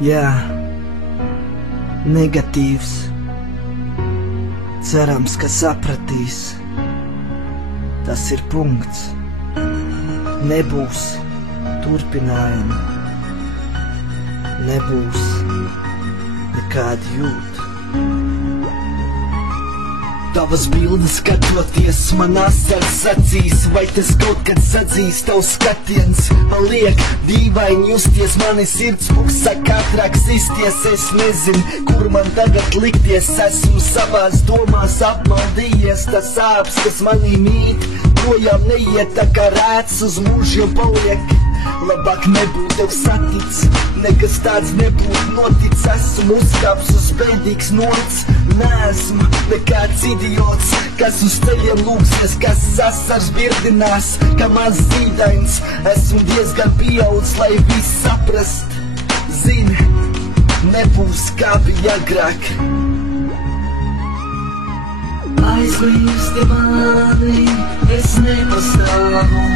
Jā, negatīvs. Cerams, ka sapratīs. Tas ir punkts. Nebūs turpinājuma. Nebūs nekāda jūta. Tavas bildes skatoties man asars acīs, vai tas kaut kad sadzīs tavs skatiens? Man liek dīvaini justies, mani sirds puksa katrāk sisties. Es nezinu, kur man tagad likties, esmu savās domās apmaldījies. Tas sāps, kas manī mīt, projām neiet, tā kā rēts uz mūžiem paliek. Labāk nebūt tev saticis, nekas tāds nebūtu noticis. Esmu uzkāps uz bēdīgs nots, neesmu nekāds idiots, kas uz ceļiem lūgsies, kas asars birdinās, kā maz zīdains. Esmu diezgan pieaudzis, lai viss saprast. Zini, nebūs kā bija agrāk. Aizmirsti mani, es nepastāvu.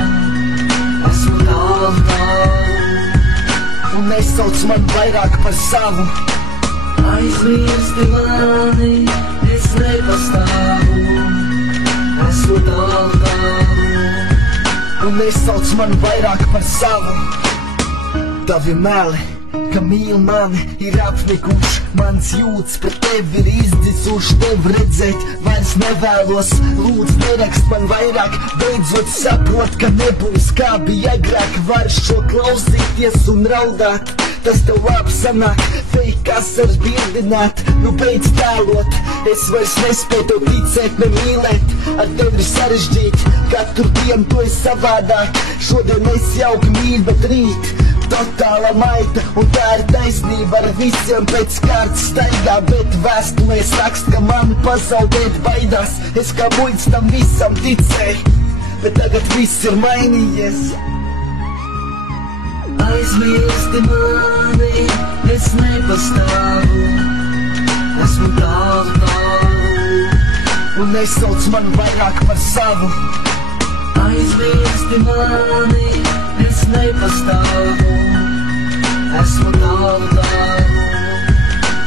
Esmu tālu, un nesauc man vairāk par savu. Aizmirsti mani, es nepastāvu. Esmu tālu, un nesauc man vairāk par savu. Tavi meli, ka mīl mani, ir apnikuši. Mans jūtas pret tevi ir izdzisuši. Tevi redzēt vairs nevēlos. Lūdzu, nerakst man vairāk. Beidzot saprot, ka nebūs kā bija agrāk. Var šo klausīties un raudāt. Tas tev labi sanāk, fake asars birdināt. Nu beidz tēlot, es vairs nespēju tev ticēt, ne mīlēt. Ar tevi ir sarežģīti, katru dienu to ir savādāk. Šodien es jauki mīļ, bet rīt totāla maita, un tā ir taisnība. Ar visiem pēc kārtas staigā, bet vēstulēs rakst, ka mani pazaudēt baidās. Es kā muļķis tam visam ticēju, bet tagad viss ir mainījies. Aizmirsti mani, es nepastāvu. Esmu tālu, un nesauc man vairāk par savu. Aizmirsti mani, es nepastāvu. Esmu tālu,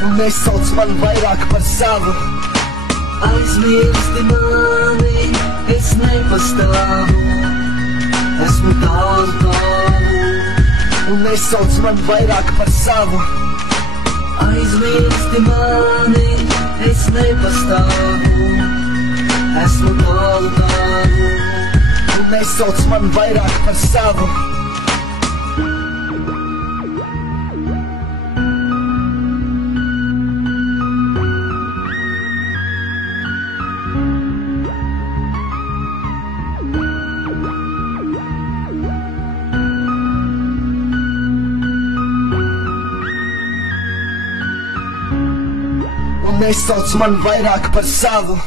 un nesauc man vairāk par savu. Aizmirsti mani, es nepastāvu. Esmu tālu, un nesauc man vairāk par savu. Aizmirsti mani, es nepastāvu. Esmu tālu, un nesauc man vairāk par savu. Un nesauc man vairāk par savu.